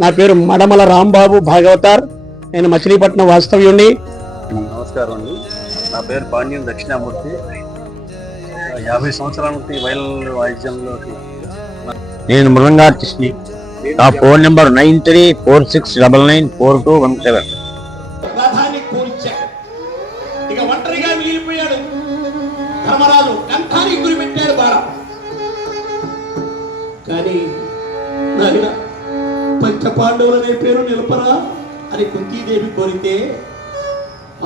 నా పేరు మడమల రాంబాబు భాగవతార్. నేను మచిలీపట్నం వాస్తవ్యుణ్ణి. నమస్కారం అండి. నా పేరు పాండ్యం దక్షిణామూర్తి. 50 సంవత్సరాల నుండి వైలిన్ వాయిద్యంలోకి. నేను మృదంగా ఆర్టిస్ట్ని. నా ఫోన్ నెంబర్ 9346994217. రథాన్ని కూల్చాడు. ఇక ఒంటరిగా మిగిలిపోయాడు ధర్మరాజు. కంఠానికి గురి పెట్టాడు బాణం. కానీ నాయన పంచపాండవులనే పేరు నిలపరా అని కుంతీదేవి కోరితే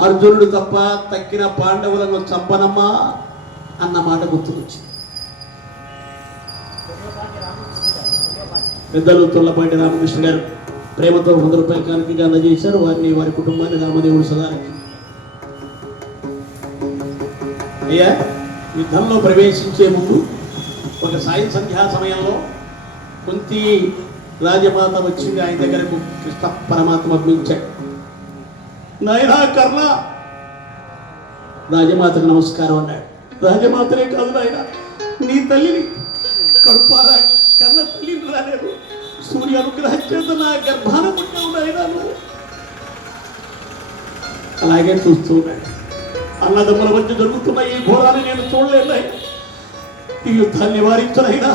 అర్జునుడు తప్ప తక్కిన పాండవులను చంపనమ్మా అన్న మాట గుర్తుకొచ్చింది. పెద్దలు తొల్లపాటి రామకృష్ణ గారు ప్రేమతో 100 రూపాయల కానుకగా అందజేశారు. వారిని వారి కుటుంబాన్ని రామదేవుడు సదానికి. అయ్యా, యుద్ధంలో ప్రవేశించే ముందు ఒక సాయం సంధ్యా సమయంలో కుంతి రాజమాత వచ్చింది ఆయన దగ్గరకు. కృష్ణ పరమాత్మ అర్పించాడు. నాయనా కర్ణ, రాజమాతకు నమస్కారం అన్నాడు. రాజమాతనే కాదు నాయన, నీ తల్లిని కడుపారా కన్న తల్లిని రాలేదు. సూర్య అనుగ్రహం చేత నా గర్భాన పుట్టావు నాయన. అలాగే చూస్తూ ఉన్నాడు. అన్నదమ్ముల మధ్య జరుగుతున్న ఈ ఘోరాన్ని నేను చూడలేదు. ఈ యుద్ధాన్ని నివారించనైనా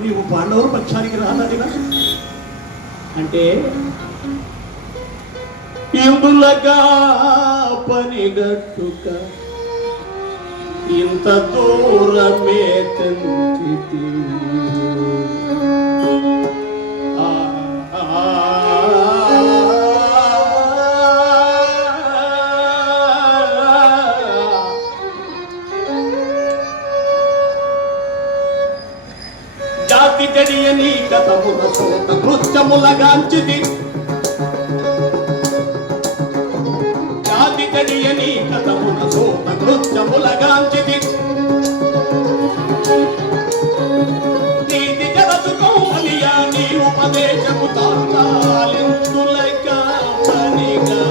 నీవు పాండవుల పక్షానికి రానైనా అంటే ఇందులగా పనిగట్టుక ఇంత దూరమే తెంచితి. జాతి తెలియని గతమున సోత కృత్యములగాంచితి. జాతి తెలియని గతమున సోత కృత్యములగాంచితి. నీతి జరచుకోమనియా నీ ఉపదేశము తాళింతులగా పనిగా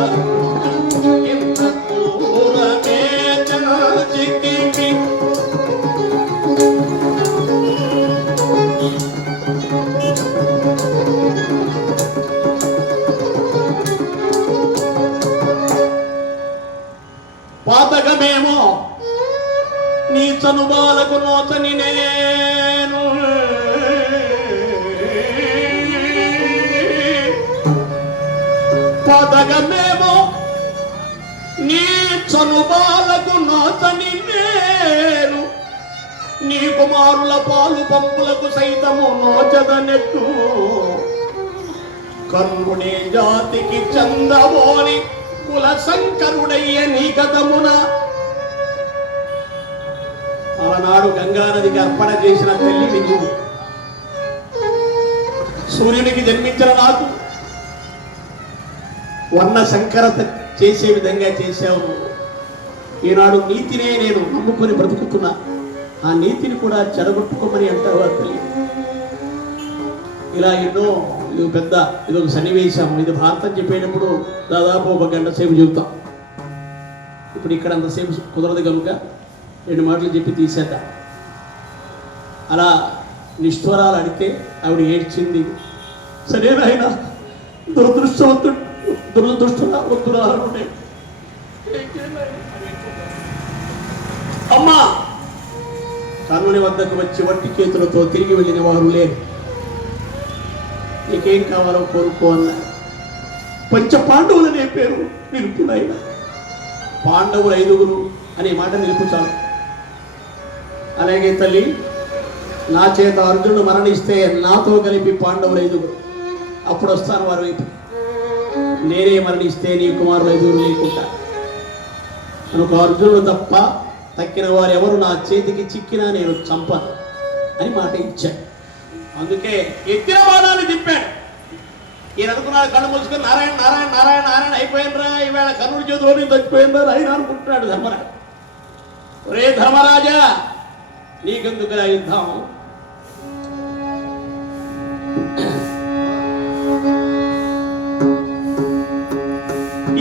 ఇంత దూరమే చనచితివి. పాతకమేమో నీ చనుబాలకు నోచని నేను, పాతకమేమో నీ చనుబాలకు నోచని నేను, నీ కుమారుల పాలు పంపులకు సైతము నోచదనెట్టు. కర్ణుడే జాతికి చందబోని కుల శంకరుడయ్య నీ గతమున. ఆనాడు గంగానదికి అర్పణ చేసిన తల్లి నీవు. సూర్యునికి జన్మించిన నాకు వర్ణ శంకరత చేసే విధంగా చేశావు. ఈనాడు నీతినే నేను నమ్ముకొని బ్రతుకుతున్నా. ఆ నీతిని కూడా చెడగొట్టుకోమని అంటావు ఆ తల్లి. ఇలా ఎన్నో ఇదొక సన్నివేశం. ఇది భారతం చెప్పేటప్పుడు దాదాపు 1 గంట సేపు చెబుతాం. ఇప్పుడు ఇక్కడ అంతసేపు కుదరదు కనుక 2 మాటలు చెప్పి తీసేద్దాం. అలా నిష్ఠురాలు అడిగితే ఆవిడ ఏడ్చింది. సరేనాయన, దురదృష్టవంతురాలుండే అమ్మా. కర్ణుని వద్దకు వచ్చి వట్టి చేతులతో తిరిగి వెళ్ళిన వారు లేరు. నీకేం కావాలో కోరుకో అన్నారు. పంచ పాండవులనే పేరు నిలుపునైనా. పాండవులు 5 అనే మాట నిలుపుతాను. అలాగే తల్లి, నా చేత అర్జునుడు మరణిస్తే నాతో కలిపి పాండవులు 5. అప్పుడు వస్తాను వారు వైపు. నేనే మరణిస్తే నీ కుమారులు 5 లేకుండా. కనుక అర్జునుడు తప్ప తక్కిన వారు ఎవరు నా చేతికి చిక్కినా నేను చంపను అని మాట ఇచ్చాడు. అందుకే ఎత్తిన బాణాలు తిప్పాడు. ఈయన అనుకున్నాడు, కళ్ళు మూసుకొని నారాయణ నారాయణ నారాయణ నారాయణ అయిపోయినరా, ఈవేళ కర్ణుడి చేతిలోనే చచ్చిపోయినరా ఆయన అనుకుంటున్నాడు ధర్మరాజు. రే ధర్మరాజా, నీకెందుకురా యుద్ధం?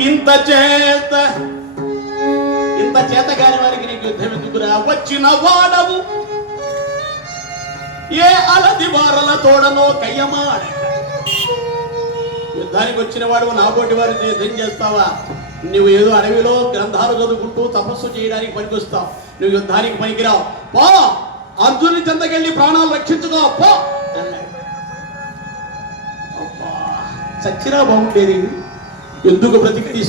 ఇంత చేత కాని వారికి నీకు యుద్ధం ఎందుకురా? వచ్చిన వాడవు ఏ అలది వారల తోడనో కయ్యమాడ యుద్ధానికి వచ్చిన వాడు నాబోటి వారి యుద్ధం చేస్తావా? నువ్వు ఏదో అడవిలో గ్రంథాలు చదువుకుంటూ తపస్సు చేయడానికి పనికొస్తావు, నువ్వు యుద్ధానికి పనికిరావు. పో, అర్జునుని చెంతకెళ్ళి ప్రాణాలు రక్షించుకో పో అన్నాడు. చచ్చినా బాగుండేది, ఎందుకు బ్రతికి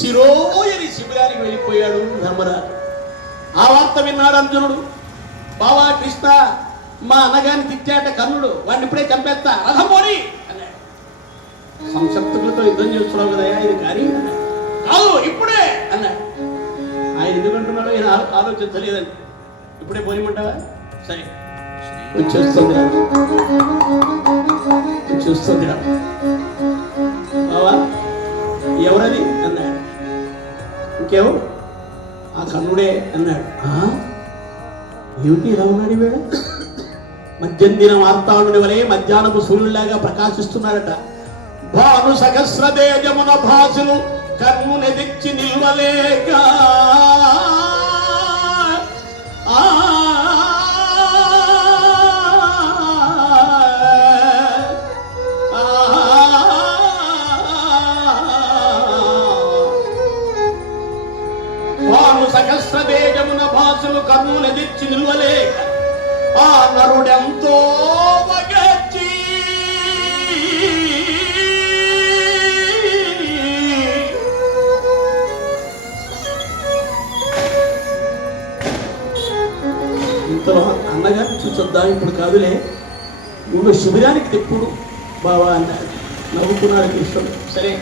శిరోయని శిబిరానికి వెళ్ళిపోయాడు ధర్మరాజు. ఆ వార్త విన్నాడు అర్జునుడు. బావా కృష్ణ, మా అన్నగారిని తిట్టాట కర్ణుడు, వాడిని ఇప్పుడే చంపేస్తా, రథమోని అన్నాడు. సంశక్తులతో యుద్ధం చేస్తున్నావు కదా ఇది కానీ అన్నాడు. కాదు ఇప్పుడే అన్నాడు. ఆయన ఎందుకంటున్నాడో ఈయన ఆలోచించలేదండి. ఇప్పుడే పోనిమంటావా? సరే వచ్చేస్తుంది చూస్తుంది బావా ఎవరది అన్నాడు. ఇంకెవరు? ఆ కర్ణుడే అన్నాడు. ఏమిటి ఇలా ఉన్నాడు వేళ? మధ్యం దిన వార్తాళుని వలె మధ్యాహ్నపు సూర్యుడిలాగా ప్రకాశిస్తున్నాడట. భాను సహస్రదేజమున భాసులు కర్ణుని తెచ్చి నిల్వలేక భాను సహస్రదేజమున భాసులు కర్ణుని తెచ్చి నిల్వలేక ఆ నరుడెంతో మగచి ఇంతలో అన్నగారిని చూసొద్దాం, ఇప్పుడు కాదులే, నువ్వు శిబిరానికి తిప్పుడు బావా అన్నాడు. నవ్వుకున్నాడు కృష్ణుడు. సరే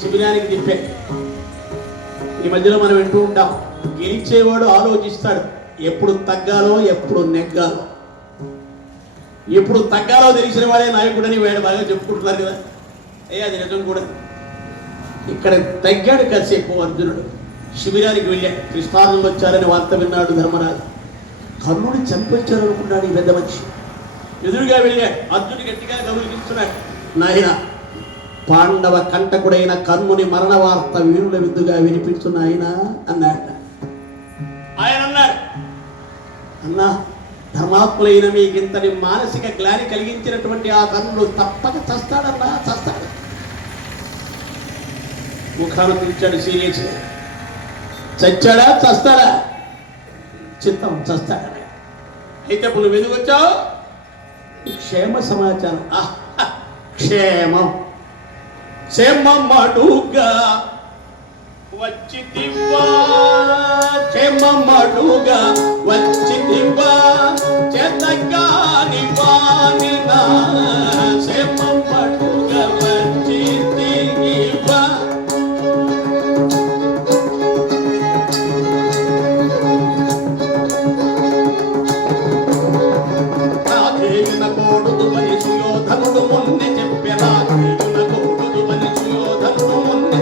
శిబిరానికి తిప్పే. ఈ మధ్యలో మనం వింటూ ఉంటాం, గెలిచేవాడు ఆలోచిస్తాడు ఎప్పుడు తగ్గాలో ఎప్పుడు నెగ్గాలో. ఎప్పుడు తగ్గాలో తెలిసిన వాడే నాయకుడని వాడు బాగా చెప్పుకుంటున్నారు కదా. అది నిజం కూడా. ఇక్కడ తగ్గాడు కాసేపు అర్జునుడు. శిబిరానికి వెళ్ళాడు. కృష్ణార్జునులు వచ్చారని వార్త విన్నాడు ధర్మరాజు. కర్ణుడిని చంపొచ్చారు అనుకున్నాడు ఈ పెద్ద మనిషి. ఎదురుగా వెళ్ళాడు. అర్జునుడు గట్టిగా గౌరవిస్తున్నాడు. నాయన, పాండవ కంటకుడైన కర్ణుని మరణ వార్త వీరుల విద్దుగా వినిపిస్తున్న ఆయన అన్నాడు. ఆయన అన్నాడు, అన్నా ధర్మాత్ములైన మీకింతటి మానసిక గ్లాని కలిగించినటువంటి ఆ కర్ణుడు తప్పక చస్తాడన్నా, చస్తాడు. ముఖాను పిలిచాడు సీరియస్. చచ్చాడా చస్తాడా? చిత్తం చస్తాడని. అయితే ఇప్పుడు నువ్వు ఎందుకు వచ్చావు? క్షేమ సమాచారం. క్షేమం క్షేమమడుగా వచ్చితివా, క్షేమమడుగా వచ్చితివా, చేతగాని వానినా క్షేమమడుగా వచ్చితివా. రాధేయున కోడుదు అని సుయోధనుడు మొన్నే చెప్పే, రాధేయున కోడుదు అని సుయోధనుడు మొన్నే,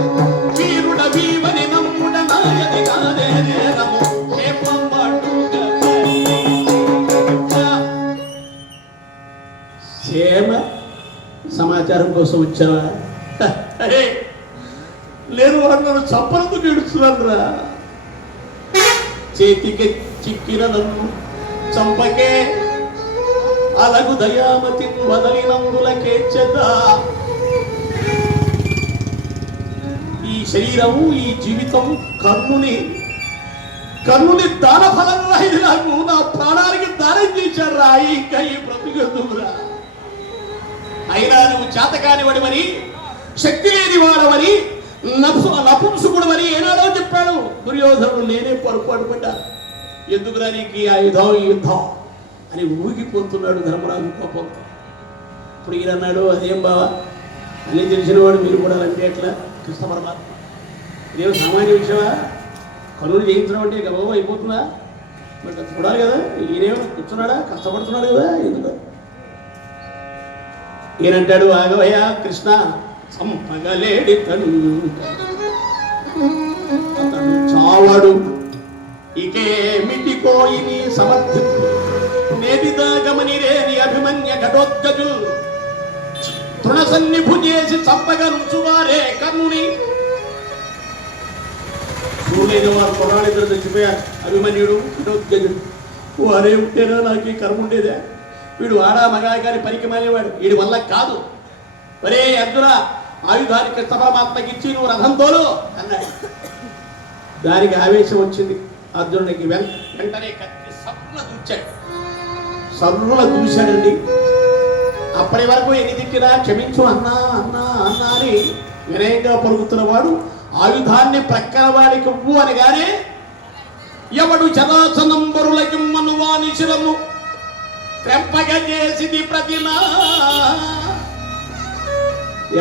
వీరుడ వీవని నమ్ముడ నాయది కాదే నేరము క్షేమమడుగా. క్షేమ సమాచారం కోసం వచ్చావా? లేరు వాడు నన్ను చంపనందుకు ఏడుస్తున్నాను రా. చేతికి చిక్కిన నన్ను చంపకే, అలగు దయామతి వదలినందులకే చెదా. ఈ శరీరము ఈ జీవితం కర్ణుని దాన ఫలం రా. ఇది నాకు నా ప్రాణానికి దానం చేశారు రా. ఇంకా ఈ బ్రతుకెందుకురా? అయినా నువ్వు చేతకాని వాడివని, శక్తి లేని వాడవని, నపుంసుకుడవని ఏనాడో చెప్పాడు దుర్యోధనుడు. నేనే పొరపాటు పడ్డా. ఎందుకురా నీకు ఈ ఆయుధం, ఈ యుద్ధం అని ఊగిపోతున్నాడు ధర్మరాజు కోపంతో. ఇప్పుడు ఈయన అన్నాడు, అదేం బావా, అన్నీ తెలిసిన వాడు మీరు కూడా అంటే ఎట్లా? కృష్ణ పరమాత్మ ఇదేమో సామాన్య విషయమా? కనులు చేయించడం అంటే గౌరవం అయిపోతుందా? మరి చూడాలి కదా. ఈయనేమో కూర్చున్నాడా, కష్టపడుతున్నాడు కదా. ఎందుకు ఈయనంటాడు, ఆగవయ్యా కృష్ణ, చంపగలేడి అతడు చావడు, ఇకేమిటి కోయిని సమర్థి నేదిదాగమని రేని అభిమన్య ఘటోద్గజులు తృణసన్నిభు చేసి చంపగలుచువారే కర్ణుని. చూడలేని వారు పురాణిద్దరు చచ్చిపోయారు, అభిమన్యుడు ఘటోద్గజుడు. వారే ఉంటేనా నాకు ఈ కర్మ ఉండేదే? వీడు ఆడా మగా కానీ పనికి మానేవాడు, వీడి వల్ల కాదు. ఒరే అర్జున, ఆయుధాన్ని కృష్ణ పరమాత్మకి ఇచ్చి నువ్వు రథంతోలు అన్నాడు. దానికి ఆవేశం వచ్చింది అర్జునుడికి. వెంటనే కత్తి సర్రుల దూశాడండి. అప్పటి వరకు ఎన్ని తిట్టినా క్షమించు అన్నా అన్నా అన్నా అని వినయంగా పలుకుతున్న వాడు ఆయుధాన్ని ప్రక్కన వాడికి ఇవ్వు అనగానే ఎవడు చరాచనంబరులకిమ్మను వాని శిరము తెంపగ చేసిది ప్రతినా.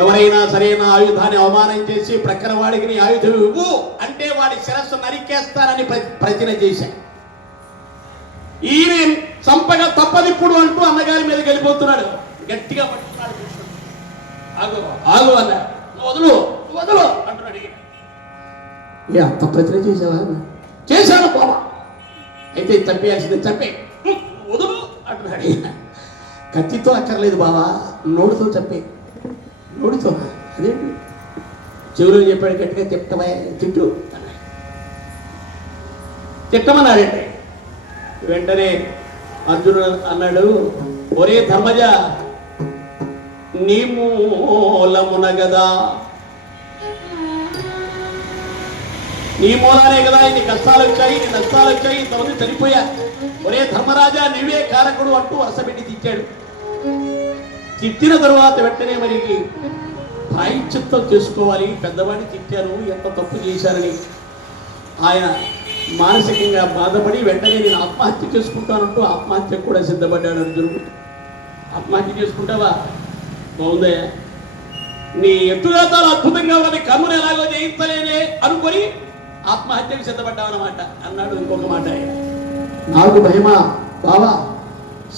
ఎవరైనా సరైన ఆయుధాన్ని అవమానం చేసి ప్రక్కన వాడికి నీ ఆయుధం ఇవ్వు అంటే వాడి శిరస్సు నరికేస్తానని ప్రతిన చేశాడు. ఈయన చంపగా తప్పదిప్పుడు అంటూ అన్నగారి మీదకి వెళ్ళిపోతున్నాడు. గట్టిగా పట్టుకున్నాడు. ఆగు ఆగు అన్నాడు. వదులు వదులు అంటున్నాడు. ఏ అంత ప్రతిన చేసావా? చేశాను బాబా. అయితే చంపేయాల్సింది చంపే. వదులు అంటున్నాడు. కత్తితో అక్కర్లేదు బావా, నోడుతో చంపే. నోడుతో అదేంటి చెవులో చెప్పాడు. గట్టిగా చెప్తావా తిట్టు తిట్టమన్నాడంటే వెంటనే అర్జునుడు అన్నాడు, ఒరే ధర్మజ, నీ మూలమున గదా, నీ మూలానే కదా ఇన్ని కష్టాలు వచ్చాయి, ఇన్ని నష్టాలు వచ్చాయి, ఇంతమంది చనిపోయా. ఒరే ధర్మరాజా, నీవే కారకుడు అంటూ వరుసపెట్టి తిట్టాడు. తిట్టిన తరువాత వెంటనే మరి ప్రాయశ్చిత్తం చేసుకోవాలి. పెద్దవాడిని తిట్టారు, ఎంత తప్పు చేశారని ఆయన మానసికంగా బాధపడి వెంటనే నేను ఆత్మహత్య చేసుకుంటానంటూ ఆత్మహత్య కూడా సిద్ధపడ్డాడు అర్జునుడు. ఆత్మహత్య చేసుకుంటావా? బాగుందయ్యా, నీ ఎత్తుగాతాలు అద్భుతంగా ఉన్నది, కన్నును ఎలాగో జయించలేనే అనుకొని ఆత్మహత్యకు సిద్ధపడ్డావన్నమాట అన్నాడు. ఇంకొక మాట ఆయన, నాకు భయమా బావా,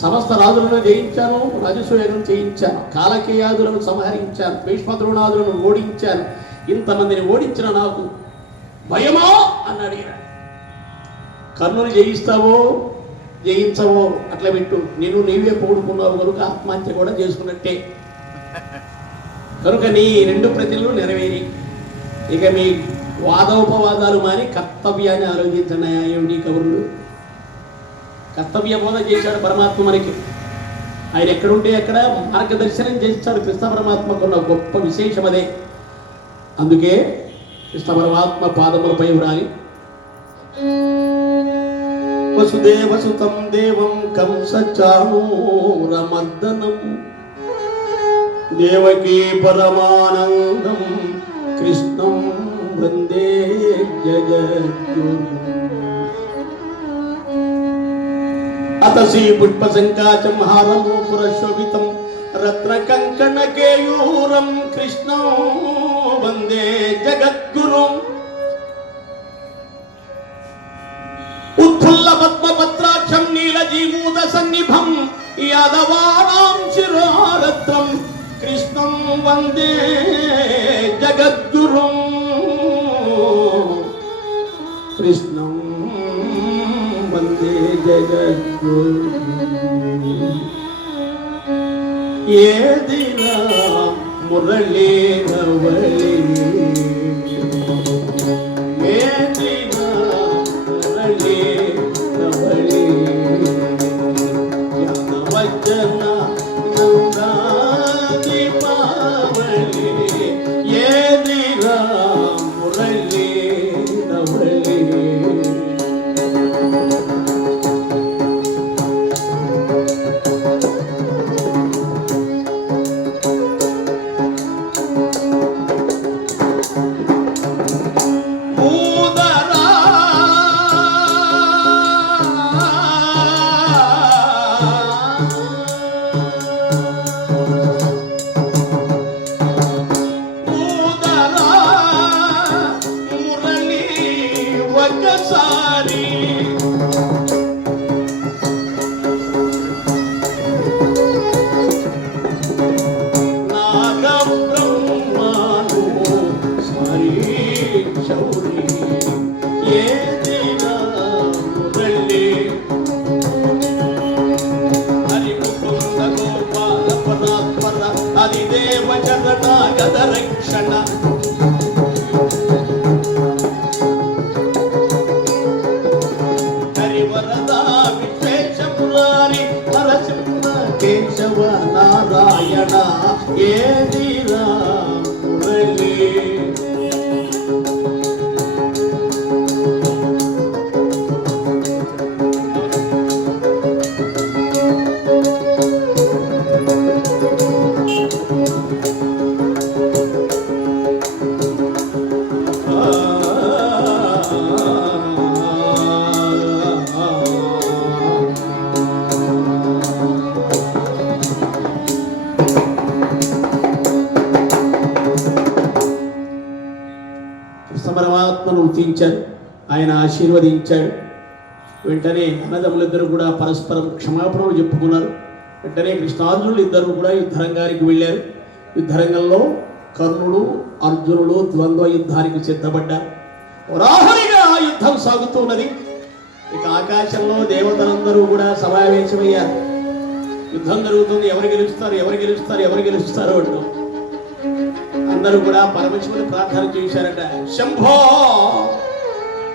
సమస్త రాజులను జయించాను, రాజసూయనం చేయించాను, కాలకేయాదులను సంహరించాను, భీష్మద్రోణాదులను ఓడించాను, ఇంతమందిని ఓడించిన నాకు భయమా అన్నాడు ఈయన. కర్ణుని జయిస్తావో జయించవో అట్లా పెట్టు, నేను నీవే పోడుకున్నావు కనుక ఆత్మహత్య కూడా చేసుకున్నట్టే. కనుక నీ రెండు ప్రతిలు నెరవేరి ఇక మీ వాదోపవాదాలు మాని కర్తవ్యాన్ని ఆలోచించండి. ఏమిటి కబుర్లు? కర్తవ్య బోధ చేశాడు పరమాత్మ మనకి. ఆయన ఎక్కడుంటే అక్కడ మార్గదర్శనం చేస్తాడు. కృష్ణ పరమాత్మకున్న గొప్ప విశేషం అదే. అందుకే కృష్ణ పరమాత్మ పాదములపై ఉండాలి. వసుదేవసుతం దేవం కంసచాణూరమర్దనం దేవకీ పరమానందం కృష్ణం వందే జగద్గురుం. అతసీ పుష్ప సంకాచం హారమో పురశోభితం రత్న కంకణ కేయూరం కృష్ణం వందే జగద్గురుం. ఉత్ఫుల్ల పద్మపత్రాక్షం నీలజీమూత సన్నిభం యాదవానాం శిరోరత్నం కృష్ణం వందే జగద్గురుం. కృష్ణం వందే జగద్గురుం. ఏదిరా మురళీ రవళి, ఏదిరా మురళీ రవళి, యాదవజన నందాది పావళి, ఏదిరా మురళీ రవళి. కేశవ నారాయణ ఏదిరా ఆజ్ఞాపించారు, ఆయన ఆశీర్వదించాడు. వెంటనే అన్నదమ్ములిద్దరూ కూడా పరస్పరం క్షమాపణలు చెప్పుకున్నారు. వెంటనే కృష్ణార్జునులు ఇద్దరు కూడా యుద్ధరంగానికి వెళ్ళారు. యుద్ధరంగంలో కర్ణుడు అర్జునుడు ద్వంద్వ యుద్ధానికి సిద్ధపడ్డారు. వరాహరిగా యుద్ధం సాగుతున్నది. ఇక ఆకాశంలో దేవతలందరూ కూడా సమావేశమయ్యారు. యుద్ధం జరుగుతుంది. ఎవరు గెలుస్తారు, ఎవరు గెలుస్తారు, ఎవరు గెలుస్తారు అంటారు. అందరూ కూడా పరమశివుని ప్రార్థన చేశారట. శంభో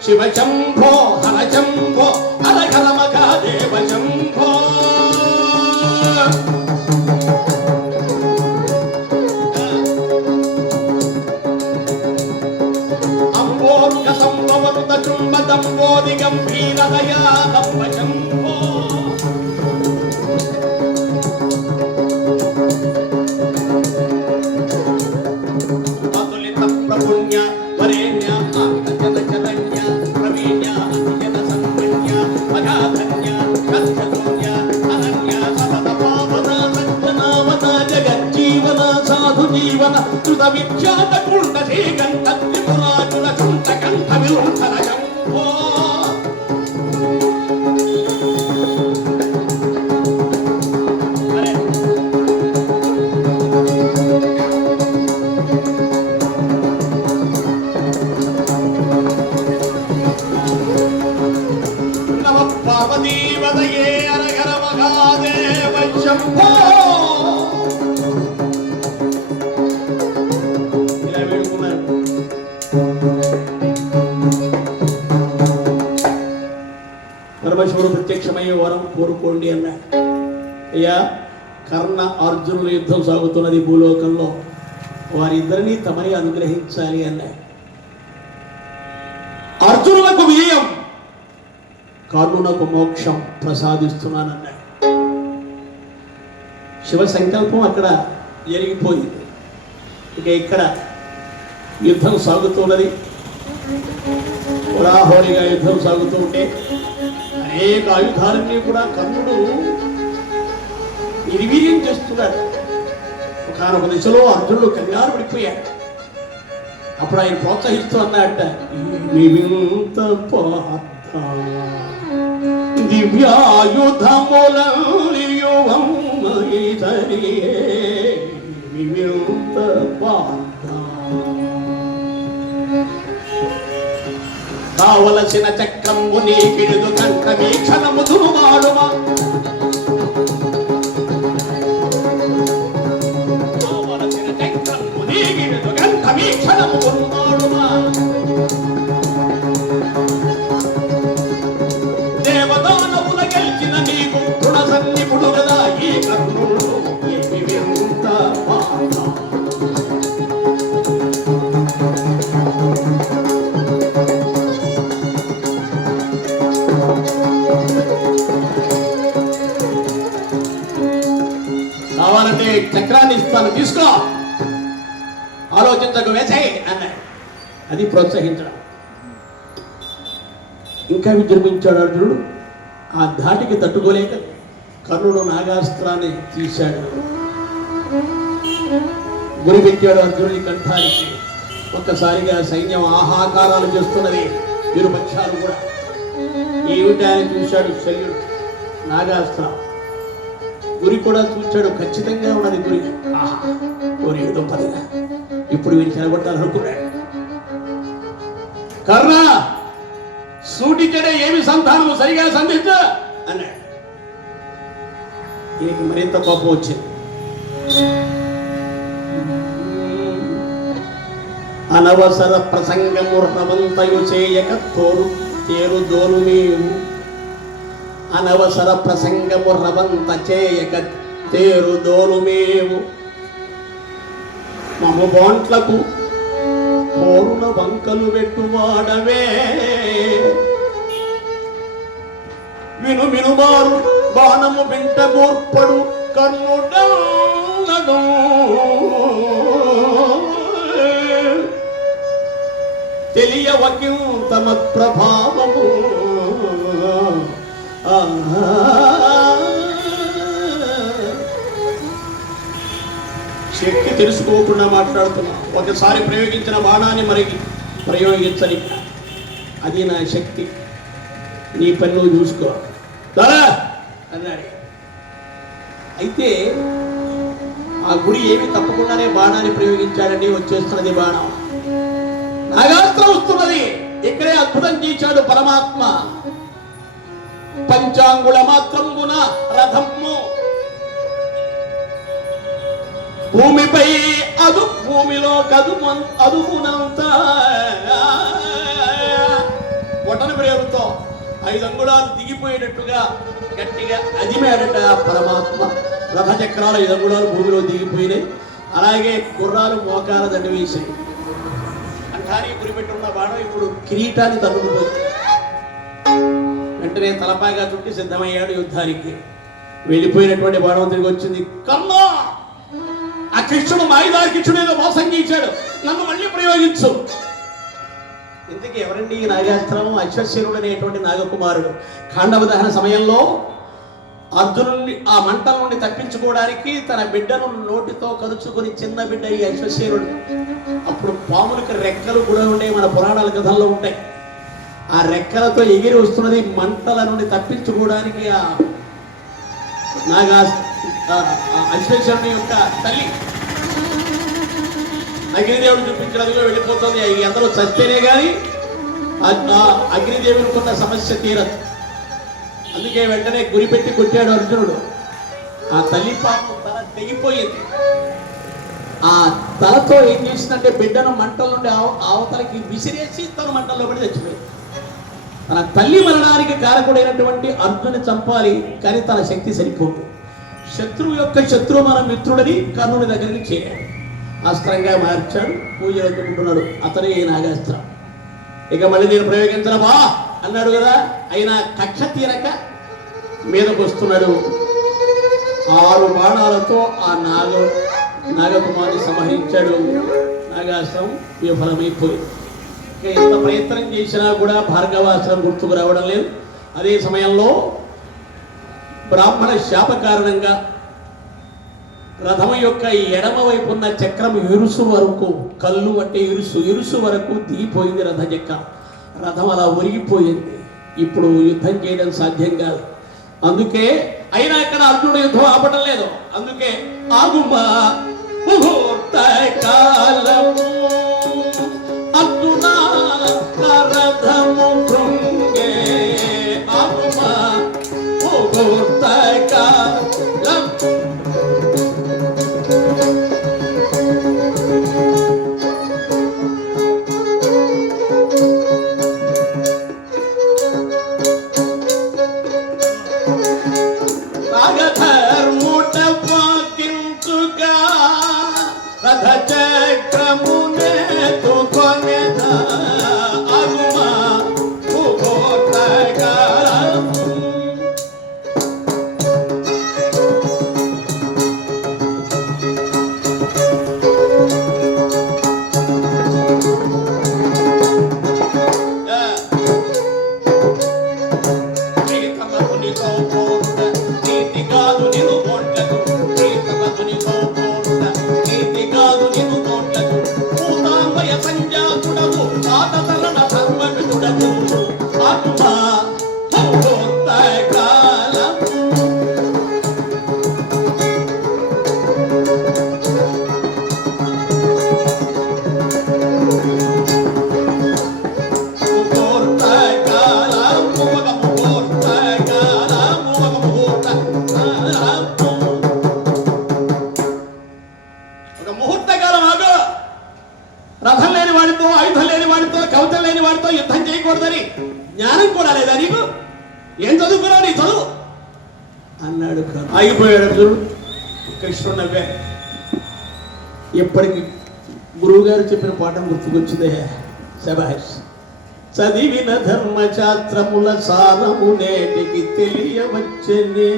శివ శంభో హర శంభో హర హర మహాదేవ శంభో. అంబోరుక సంభవరుత చుంబదంబోది గంభీరదయా దంబ శంభో. పుణ్య వరేణ్య జన జనన్య ప్రవీణ్య జన సంపన్య మగాధన్య కష్టశూన్య అనన్య సతత పావన సజ్జనావన జగజ్జీవన సాధు జీవన కృత విఖ్యాత కుండ శ్రీకంఠ త్రిపురాజుల కుంఠ కంఠ విలుంఠన శంభో. పార్వతీవదయే హరహర మహాదేవ శంభో. ఇలా వేడుకున్నారు. పరమేశ్వరుడు ప్రత్యక్షమయ్యే వరం కోరుకోండి అన్నాడు. అయ్యా, కర్ణ అర్జునుల యుద్ధం సాగుతున్నది భూలోకంలో, వారిద్దరినీ తమని అనుగ్రహించాలి అన్నాడు. అర్జునులకు విజయం, కర్ణునకు మోక్షం ప్రసాదిస్తున్నానన్నాడు. శివ సంకల్పం అక్కడ జరిగిపోయింది. ఇక ఇక్కడ యుద్ధం సాగుతున్నది. హోరాహోరీగా యుద్ధం సాగుతూ ఉంటే అనేక ఆయుధాలన్నీ కూడా కర్ణుడు నిర్వీర్యం చేస్తున్నాడు. ఒకనొక దిశలో అర్జునుడు కంగారు పడిపోయాడు. అప్పుడు ఆయన ప్రోత్సహిస్తూ అన్నట్ట, వింత పార్థ దివ్యాయుధములరియువమ్మయితరియే వింత పార్థ. కావలసిన చక్రము నీకిడుదు కంఠ వీక్షణము దురుమాడుమా. కావలసిన చక్రము నీకిడుదు కంఠ వీక్షణము దురుమాడుమా. దేవదానవుల గెలిచిన నీకు దృఢ సన్నిపుడు కదా ఈ కర్ణుడు ఏమి వింత పార్థ. కావాలంటే చక్రాన్ని ఇస్తాను, తీసుకో, ఆలోచించక వేసాయి అన్నాడు. అది ప్రోత్సహించడం. ఇంకా విజృంభించాడు అర్జునుడు. ఆ ధాటికి తట్టుకోలేక కర్ణుడు నాగాస్త్రాన్ని తీశాడు. గురి పెట్టాడు అర్జునుడి కంఠానికి. ఒక్కసారిగా సైన్యం ఆహాకారాలు చేస్తున్నది. ఇరు పక్షాలు కూడా. ఏమిటాన్ని చూశాడు శల్యుడు. నాగాస్త్రం గురి కూడా చూశాడు. ఖచ్చితంగా ఉన్నది గురి. ఆహా, గురి ఏదో పదిగా ఇప్పుడు వీళ్ళు చెరగొట్టాలనుకున్నాడు. కర్ణ, సూటికడే ఏమి సంతానము సరిగా సంధించ అన్నాడు. దీనికి మరింత కోపం వచ్చింది. అనవసర ప్రసంగము రవంతయు చేయక తేరు దోరు నీవు. అనవసర ప్రసంగము రవంత చేయక తేరు దోరు మేవు. మము బాంట్లకు పోరున వంకలు పెట్టువాడవే. విను వినుమారు బాణము వెంట గోర్పడు కర్ణుడన్నడు. తెలియవకి తమ ప్రభావము. శక్తి తెలుసుకోకుండా మాట్లాడుతున్నా. ఒకసారి ప్రయోగించిన బాణాన్ని మరికి ప్రయోగించని అది నా శక్తి, నీ పని నువ్వు చూసుకో దొరా అన్నాడు. అయితే ఆ గుడి ఏమి తప్పకుండానే బాణాన్ని ప్రయోగించాడండి. వచ్చేస్తున్నది బాణం, నాగాస్త్రం వస్తున్నది. ఇక్కడే అద్భుతం చేశాడు పరమాత్మ. పంచాంగుళ మాత్రంబున రథము భూమిపై భూమిలో అదుపునంత బొటన ప్రేమతో 5 అంగుళాలు దిగిపోయేటట్టుగా గట్టిగా అదిమేడట పరమాత్మ. రథ చక్రాలు 5 అంగుళాలు భూమిలో దిగిపోయినాయి. అలాగే గుర్రాలు మోకాల దండ వేసాయి. అంటానికి గురిపెట్టున్న బాణం ఇప్పుడు కిరీటాన్ని తన్నుకుపోయింది. వెంటనే తలపాగా చుట్టి సిద్ధమయ్యాడు యుద్ధానికి. వెళ్ళిపోయినటువంటి బాణం తిరిగి వచ్చింది. కర్ణా, ఆ కృష్ణుడు మాయిదారి కృష్ణుడు ఏదో మోసం చేశాడు, నన్ను మళ్ళీ ప్రయోగించు. ఇంతకీ ఎవరండి ఈ నాగాస్త్రం? అశ్వశీరుడు అనేటువంటి నాగకుమారుడు ఖాండవ దహన సమయంలో అర్జునుడిని ఆ మంటల నుండి తప్పించుకోవడానికి తన బిడ్డను నోటితో కరుచుకొని చిన్న బిడ్డ ఈ అశ్వశీరుడు. అప్పుడు పాములకి రెక్కలు కూడా ఉండే, మన పురాణాల కథల్లో ఉంటాయి. ఆ రెక్కలతో ఎగిరి వస్తున్నది మంటల నుండి తప్పించుకోవడానికి ఆ అశ్వేశ్వరుని యొక్క తల్లి. అగ్నిదేవుడు చూపించడంలో వెళ్ళిపోతుంది. అందరూ చస్తేనే కానీ అగ్నిదేవుని కొన్న సమస్య తీరదు. అందుకే వెంటనే గురిపెట్టి కొట్టాడు అర్జునుడు. ఆ తల్లి పాపం తల తెగిపోయింది. ఆ తలతో ఏం చేసిందంటే బిడ్డను మంటల నుండి అవతలకి విసిరేసి తను మంటల్లో పడి చచ్చిపోయింది. తన తల్లి మరణానికి కారకుడైనటువంటి అర్జునుని చంపాలి, కానీ తన శక్తి సరిపోదు. శత్రువు యొక్క శత్రువు మన మిత్రుడని కర్ణుని దగ్గరికి చేరాడు. అస్త్రంగా మార్చాడు, పూజలు అందుకుంటున్నాడు. అతనే ఈ నాగాస్త్రం. ఇక మళ్ళీ నేను ప్రయోగించడమా అన్నాడు కదా. అయినా కక్ష తీరక మీదకు వస్తున్నాడు. 6 బాణాలతో ఆ నాగకుమారిని సంహరించాడు. నాగాస్త్రం విఫలమైపోయింది. ఇక ఎంత ప్రయత్నం చేసినా కూడా భార్గవాస్త్రం గుర్తుకు రావడం లేదు. అదే సమయంలో బ్రాహ్మణ శాప కారణంగా రథం యొక్క ఎడమ వైపు ఉన్న చక్రం ఇరుసు వరకు, కళ్ళు అంటే ఇరుసు వరకు దిగిపోయింది రథ చక్రం. రథం అలా ఒరిగిపోయింది. ఇప్పుడు యుద్ధం చేయడం సాధ్యం కాదు. అందుకే అయినా ఇక్కడ అర్జునుడు యుద్ధం ఆపడం లేదు. అందుకే ఆగుమా ముహూర్త కాలము అర్జునా రథము భృంగే ఆగుమా ముహూర్త కాలం. రథం లేని వాడితో, ఆయుధం లేని వాడితో, కవచం లేని వాడితో యుద్ధం చేయకూడదని జ్ఞానం కూడా లేదా నీకు? ఏం చదువుకున్నావు నీ చదువు అన్నాడు. ఆగిపోయాడు అర్జునుడు. కృష్ణుడు నవ్వే. ఎప్పటికి గురువు గారు చెప్పిన పాఠం గుర్తుకొచ్చిందే. శభాష్. చదివిన ధర్మశాస్త్రముల సారము నేటికి తెలియవచ్చనే.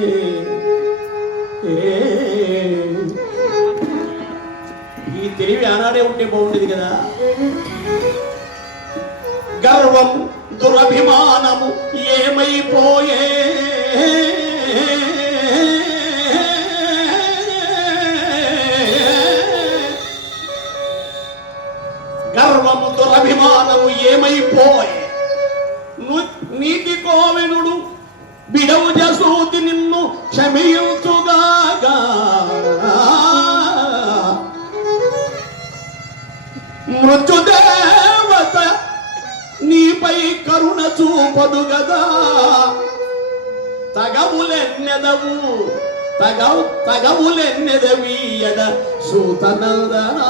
ఈ తెలివి ఆనాడే ఉంటే బాగుండేది కదా. గర్వం దురభిమానము ఏమైపోయే, గర్వము దురభిమానము ఏమైపోయే, అనుగ్రహించుగాగా మృత్యుదేవత నీపై కరుణ చూపదు గదా తగవులెన్నెదవీయడ సూతనందనా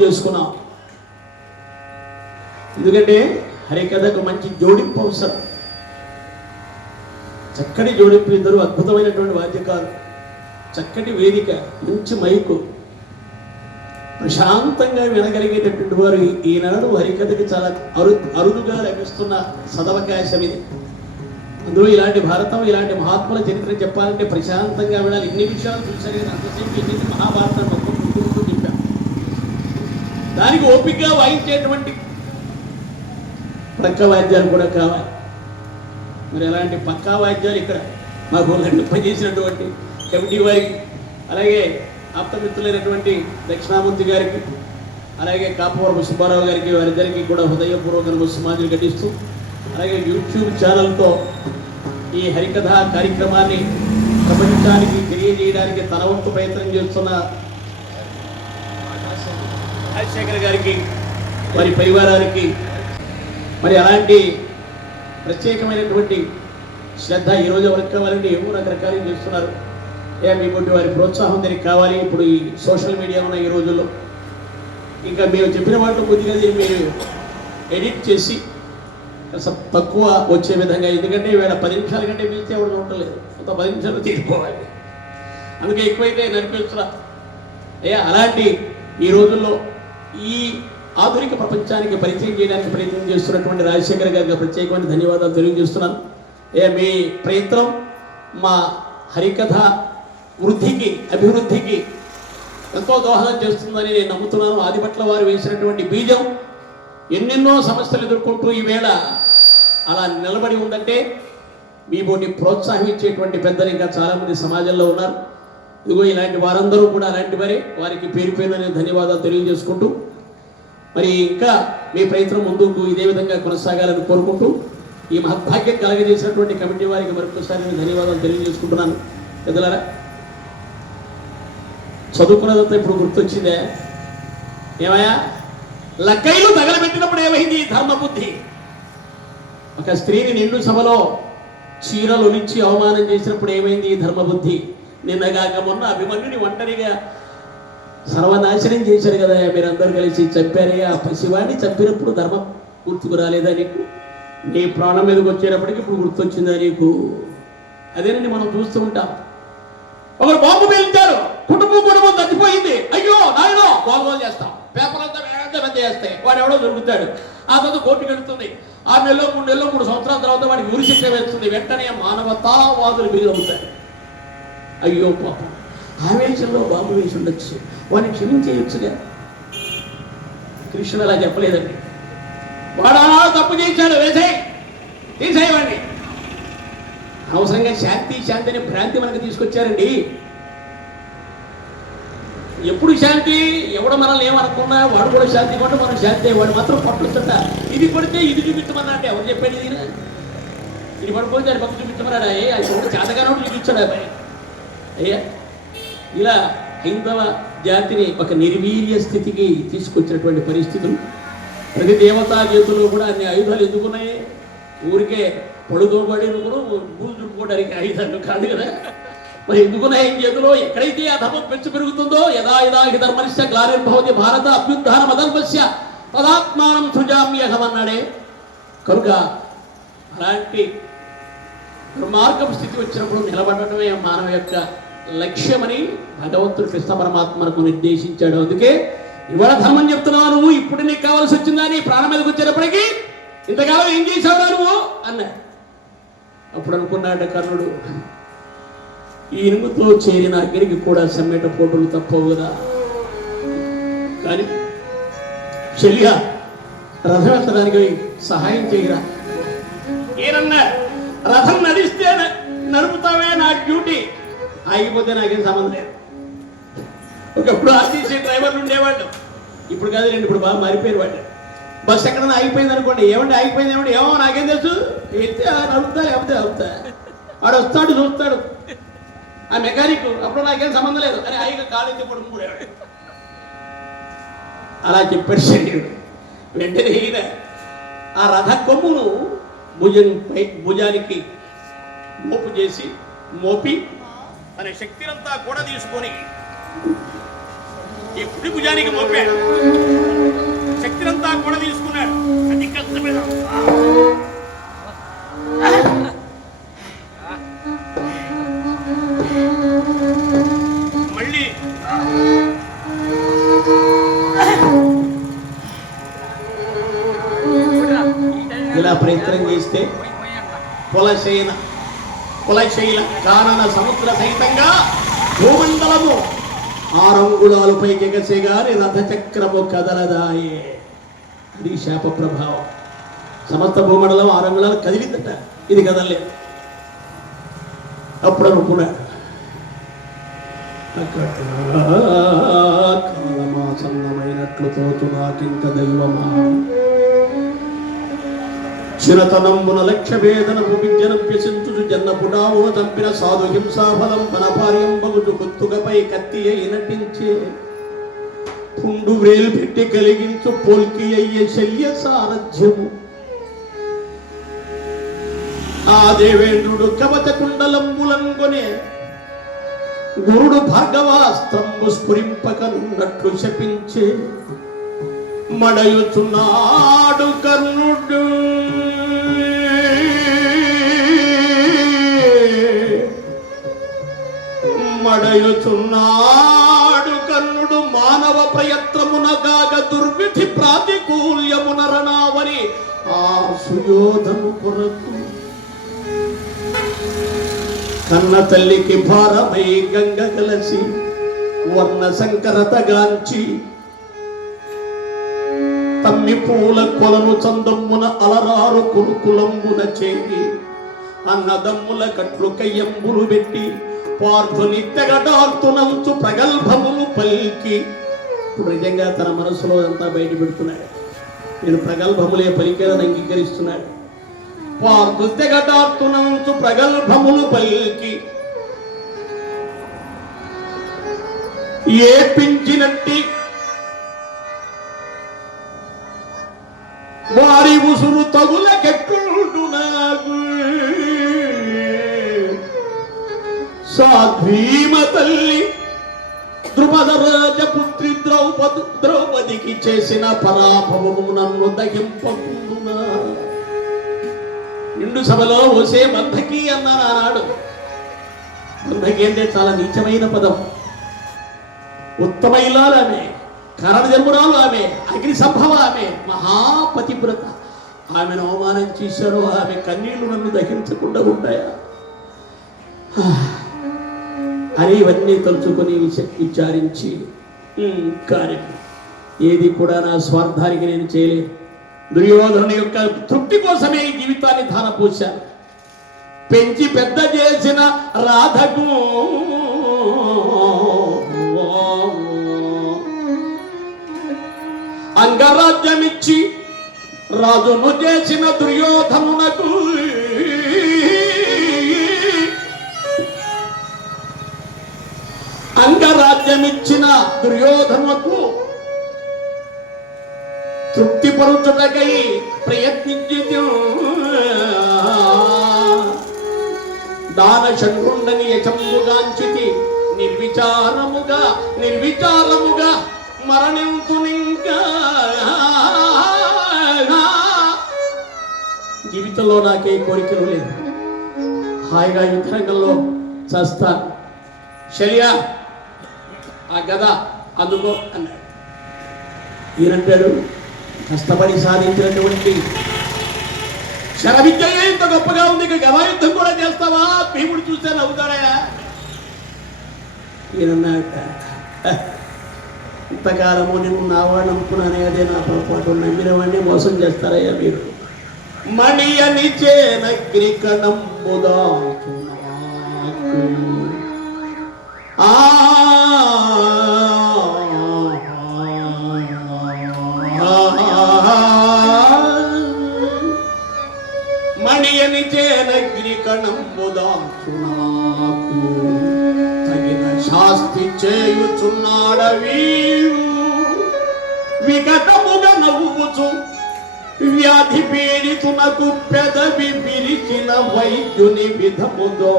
చేసుకున్నాం. ఎందుకంటే హరికథకు మంచి జోడింపు అవసరం. చక్కటి జోడింపు, ఇద్దరు అద్భుతమైనటువంటి వాద్యకారు, చక్కటి వేదిక, మంచి మైకు, ప్రశాంతంగా వినగలిగేటటువంటి వారు ఈనాడు హరికథకి చాలా అరుదుగా లభిస్తున్న సదవకాశం ఇది. అందులో ఇలాంటి భారతం, ఇలాంటి మహాత్ముల చరిత్ర చెప్పాలంటే ప్రశాంతంగా వినాలి. ఇన్ని విషయాలు చూసారు కదా, అంతసేపు ఎన్ని మహాభారతం మొత్తం చెప్పాం. దానికి ఓపికగా వాయించేటువంటి పక్క వాద్యాలు కూడా కావాలి. మరి అలాంటి పక్కా వాద్యాలు ఇక్కడ మాకు పనిచేసినటువంటి కమిటీ వారికి, అలాగే ఆప్తమిత్రులైనటువంటి దక్షిణామూర్తి గారికి, అలాగే కాపవరపు సుబ్బారావు గారికి, వారిద్దరికీ కూడా హృదయపూర్వక నమస్సుమాంజలి ఘటిస్తూ, అలాగే యూట్యూబ్ ఛానల్తో ఈ హరికథ కార్యక్రమాన్ని ప్రపంచానికి తెలియజేయడానికి తన వంతు ప్రయత్నం చేస్తున్న రాజశేఖర్ గారికి, వారి పరివారానికి మరి అలాంటి ప్రత్యేకమైనటువంటి శ్రద్ధ ఈరోజు ఎవరికి కావాలంటే ఏమో రకరకాలు చేస్తున్నారు. మీకోటి వారి ప్రోత్సాహం దీనికి కావాలి. ఇప్పుడు ఈ సోషల్ మీడియా ఉన్న ఈ రోజుల్లో ఇంకా మేము చెప్పిన వాటిలో కొద్దిగా మీరు ఎడిట్ చేసి తక్కువ వచ్చే విధంగా, ఎందుకంటే ఈవేళ 10 నిమిషాల కంటే పిలిస్తే ఎవరు చూడలేదు, కొంత 10 నిమిషాలు తీరిపోవాలి, అందుకే ఎక్కువైతే నడిపిస్తున్నా. అలాంటి ఈ రోజుల్లో ఈ ఆధునిక ప్రపంచానికి పరిచయం చేయడానికి ప్రయత్నం చేస్తున్నటువంటి రాజశేఖర్ గారికి ప్రత్యేకమైన ధన్యవాదాలు తెలియజేస్తున్నాను. మీ ప్రయత్నం మా హరికథ వృద్ధికి, అభివృద్ధికి ఎంతో దోహదం చేస్తుందని నేను నమ్ముతున్నాను. ఆదిపట్ల వారు వేసినటువంటి బీజం ఎన్నెన్నో సమస్యలు ఎదుర్కొంటూ ఈవేళ అలా నిలబడి ఉందంటే మీ బోటి ప్రోత్సహించేటువంటి పెద్దలు ఇంకా చాలామంది సమాజంలో ఉన్నారు. ఇదిగో ఇలాంటి వారందరూ కూడా అలాంటి వారికి పేరు పేరున ధన్యవాదాలు తెలియజేసుకుంటూ, మరి ఇంకా మీ ప్రయత్నం ముందుకు ఇదే విధంగా కొనసాగాలని కోరుకుంటూ, ఈ మహద్భాగ్యం కలగజేసినటువంటి కమిటీ వారికి మరొకసారి నేను ధన్యవాదాలు తెలియజేసుకుంటున్నాను. పెద్దలారా, చదువుకున్నదంతా ఇప్పుడు గుర్తొచ్చిందే. ఏమయ్యా, లక్కైలు తగలబెట్టినప్పుడు ఏమైంది ధర్మబుద్ధి? ఒక స్త్రీని నిండు సభలో చీరలు నుంచి అవమానం చేసినప్పుడు ఏమైంది ధర్మబుద్ధి? నిన్నగాక మొన్న అభిమన్యుని ఒంటరిగా సర్వనాశనం చేశారు కదా మీరందరూ కలిసి, చెప్పారే. ఆ పసివాడిని చంపినప్పుడు ధర్మం గుర్తుకు రాలేదా నీకు? నీ ప్రాణం మీదకి వచ్చేటప్పటికి ఇప్పుడు గుర్తొచ్చిందా నీకు? అదేనండి మనం చూస్తూ ఉంటాం. ఒకరు బాంబు పేల్చారు, కుటుంబం తగ్గిపోయింది, అయ్యో నాయనో గోల్గోలు చేస్తాం, పేపర్ అంతా పెద్ద చేస్తాయి, వాడు ఎవడో దొరుకుతాడు. ఆ తర్వాత కోర్టుకు వెళుతుంది, 6 నెలలో 3 నెలలో 3 సంవత్సరాల తర్వాత వాడికి ఉరి శిక్ష వేస్తుంది. వెంటనే మానవతావాదులు బిగుదవుతారు. అయ్యో పాపం, ఆవేశంలో బాంబు వేసి ఉండొచ్చు, వాడిని క్షమించేయొచ్చుగా. కృష్ణుడు అలా చెప్పలేదండి. వాడా తప్పు చేశాడు, తీసేయవాడిని. అవసరంగా శాంతి అనే భ్రాంతి మనకు తీసుకొచ్చారండి. ఎప్పుడు శాంతి? ఎవడు మనల్ని ఏమనుకున్నా వాడు కూడా శాంతి కొంటే మనం శాంతి. వాడు మాత్రం పట్టుతుంట, ఇది కొడితే ఇది చూపించమన్నా అంటే ఎవరు చెప్పాడు? ఇది పడిపోతే దాని పక్క చూపించమన్నాడా? అది కూడా చేతగానోడు చూపించాడు అబ్బాయి. అయ్యా, ఇలా హైందవ జాతిని ఒక నిర్వీర్య స్థితికి తీసుకొచ్చినటువంటి పరిస్థితులు. ప్రతి దేవతా చేతుల్లో కూడా అన్ని ఆయుధాలు ఎందుకున్నాయి? ఊరికే పడుకోబడి బూజు చుట్టుకోవడానికి ఆయుధాలు కాదు కదా. మరి ఎందుకున్నాయి చేతిలో? ఎక్కడైతే ఆ ధర్మం పెంచు పెరుగుతుందో, యదా యదాహి ధర్మస్య గ్లానిర్భవతి భారత అభ్యుత్థానమధర్మస్య తదాత్మానం సృజామ్యహం అన్నాడే. కనుక అలాంటి దుర్మార్గపు స్థితి వచ్చినప్పుడు నిలబడటమే మానవ యొక్క లక్ష్యమని భగవంతుడు కృష్ణ పరమాత్మకు నిర్దేశించాడు. అందుకే ఇవాళ ధర్మం చెప్తున్నావు నువ్వు, ఇప్పుడు నీకు కావాల్సి వచ్చిందా నీ ప్రాణం మీదకి వచ్చేటప్పటికి, ఇంతకాలం ఏం చేశావురా నువ్వు అన్నాడు. అప్పుడు అనుకున్నాడు కర్ణుడు, ఈ ఇనుముతో చేరిన అగ్నికి కూడా సమ్మెట పోటులు తప్పవు కదా, కానీ చెల్లిగా రథం ఎత్తడానికి సహాయం చేయరా. ఏనన్నా రథం నడిస్తే నడుపుతావే, నా డ్యూటీ, ఆగిపోతే నాకేం సంబంధం లేదు. ఒకప్పుడు ఆర్టీసీ డ్రైవర్లు ఉండేవాళ్ళు, ఇప్పుడు కాదు రండి, ఇప్పుడు బాగా మారిపోయారు వాళ్ళు. బస్సు ఎక్కడన్నా ఆగిపోయింది అనుకోండి, ఏమంటే ఆగిపోయింది ఏమంటే, ఏమో నాకేం తెలుసు, వెళ్తే నడుపుతా లేకపోతే అవుతా, వాడు వస్తాడు చూస్తాడు ఆ మెకానిక్, అప్పుడు నాకేం సంబంధం లేదు అని ఆయన కాలేజీ పడుకునేవాడు. అలా చెప్పాడు శరీరుడు. వెంటనే ఈయన ఆ రథ కొమ్మును భుజానికి మోపు చేసి మోపి తన శక్తినంతా కూడా తీసుకొని ఈ కుడి భుజానికి మోపాడు, శక్తినంతా కూడా తీసుకున్నాడు. అది కష్టమైన మళ్ళీ ఇలా ప్రయత్నం చేస్తే కులశైల కానన సముద్ర సహితంగా భూమండలము 6 అంగుళాలపై ఎగసే గాని రథచక్రము కదలదాయే. అది శాప ప్రభావం. సమస్త భూమండలం 6 అంగుళాలు కదిలిందట, ఇది కదలలేదు. అప్పుడు అనుకున్నాడు, కాలమాసన్నమైనట్లు తోచు నాకింక దైవమా, చిరతనంబున లక్ష్య వేదనపు విద్యనం వ్యసించుచు జన్నపుటావును చంపిన సాధు హింసాఫలం వనపార్యంబగుచు గుత్తుకపై కత్తి అయి నటించే పుండు వ్రేలు పెట్టి కలిగించు పోల్కి అయ్యే శల్య సారథ్యము. ఆ దేవేంద్రుడు కవచ కుండలంబులంగొనే గురుడు భార్గవాస్త్రంబు స్ఫురింపకనున్నట్లు శపించే మడయుచున్నాడు కర్ణుడు. మడయుచున్నాడు కర్ణుడు మానవ ప్రయత్నమునగాగ దుర్విధి ప్రాతికూల్యమున రణావరి ఆ సుయోధను కొరకు. కన్న తల్లికి భారమై గంగ కలసి వర్ణ సంకరతగాంచి తమ్మి పూల కొలను చందమ్మున అలరారు కురుకులంబున చేరి అన్నదమ్ముల కట్లు కయ్యంబులు పెట్టి పార్థుని తెగడార్తునంచు ప్రగల్భములు పలికి. ఇప్పుడు నిజంగా తన మనసులో అంతా బయట పెడుతున్నాడు, నేను ప్రగల్భములే పలికేదని అంగీకరిస్తున్నాడు. పార్థు తెగడార్తునంచు ప్రగల్భములు పలికి ఏ పించినట్టి వారి ఉసురు తగుల కెట్టుండు నాకు. సాధ్వీమ తల్లి ద్రుపద రాజపుత్రి ద్రౌపదికి చేసిన పరాభవము నన్ను దహింపకుండునా. నిండు సభలో ఓసే బంధకి అన్నారు ఆనాడు. బంధకి అంటే చాలా నీచమైన పదం. ఉత్తమ ఇల్లాలు ఆమె, కారణ జన్మురాలు ఆమె, అగ్ని సంభవ ఆమె, మహాపతివ్రత. ఆమెను అవమానం చేశారు, ఆమె కన్నీళ్లు నన్ను దహించకుండా ఉంటాయా అని ఇవన్నీ తలుచుకొని విచారించి, కానీ ఏది కూడా నా స్వార్థానికి నేను చేయలేదు. దుర్యోధను యొక్క తృప్తి కోసమే ఈ జీవితాన్ని ధారపోశాను. పెంచి పెద్ద చేసిన రాధకు అంగరాజ్యమిచ్చి రాజును చేసిన దుర్యోధనునకు అంగరాజ్యమిచ్చిన దుర్యోధనునకు తృప్తిపరుచుటకై ప్రయత్నించి దాన షణ్గుండని యశంబుగాంచితి నిర్విచారముగా మరణింతునింకా. జీవితం జీవితంలో నాకే కోరికలు లేదు, హాయిగా యుద్ధరంగంలో చస్తాను. శల్యా ఆ గద అందుకో అన్నాడు. ఈయనంటాడు, కష్టపడి సాధించినటువంటి శరవిద్య ఎంత గొప్పగా ఉంది, ఇక గదాయుద్ధం కూడా చేస్తావా? భీముడు చూస్తే నవ్వుతాడయా. ఈయనన్నాట, ఇంతకాలము నేను నావాడు అనుకున్నానే, అదే నా పొరపాటు, నమ్మిన వాడిని మోసం చేస్తారయ్యా మీరు. మణి అని చేనగ్రికణంబుదా మణి అని చేనగ్రికణంబుదాచునాకు తగిన శాస్తి చేయుచున్నాడవీరు. వికటముగా నవ్వుచు వ్యాధి పీడితునకు పెదవి పిలిచిన వైద్యుని విధముదో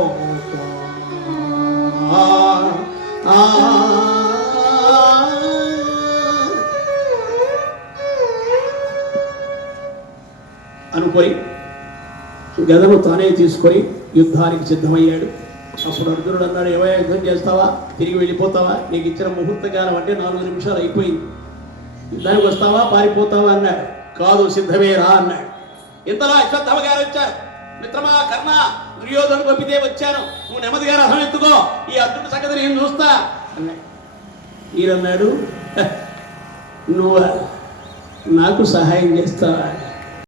అనుకొని గదను తానే తీసుకొని యుద్ధానికి సిద్ధమయ్యాడు. అప్పుడు అర్జునుడు అన్నాడు, ఏవో యుద్ధం చేస్తావా, తిరిగి వెళ్ళిపోతావా? నీకు ఇచ్చిన ముహూర్తకాలం అంటే 4 నిమిషాలు అయిపోయింది, యుద్ధానికి వస్తావా పారిపోతావా అన్నాడు. కాదు, సిద్ధమే రా అన్నాడు. ఇంతలో అశ్వత్థామ గారు వచ్చారు. మిత్రమా కర్ణ, దుర్యోధను పంపితే వచ్చాను, నువ్వు నెమ్మదిగా రథం ఎత్తుకో, ఈ అర్జునుడి సంగతి నేను చూస్తా అన్నాడు. ఈయనన్నాడు, నువ్వు నాకు సహాయం చేస్తావా?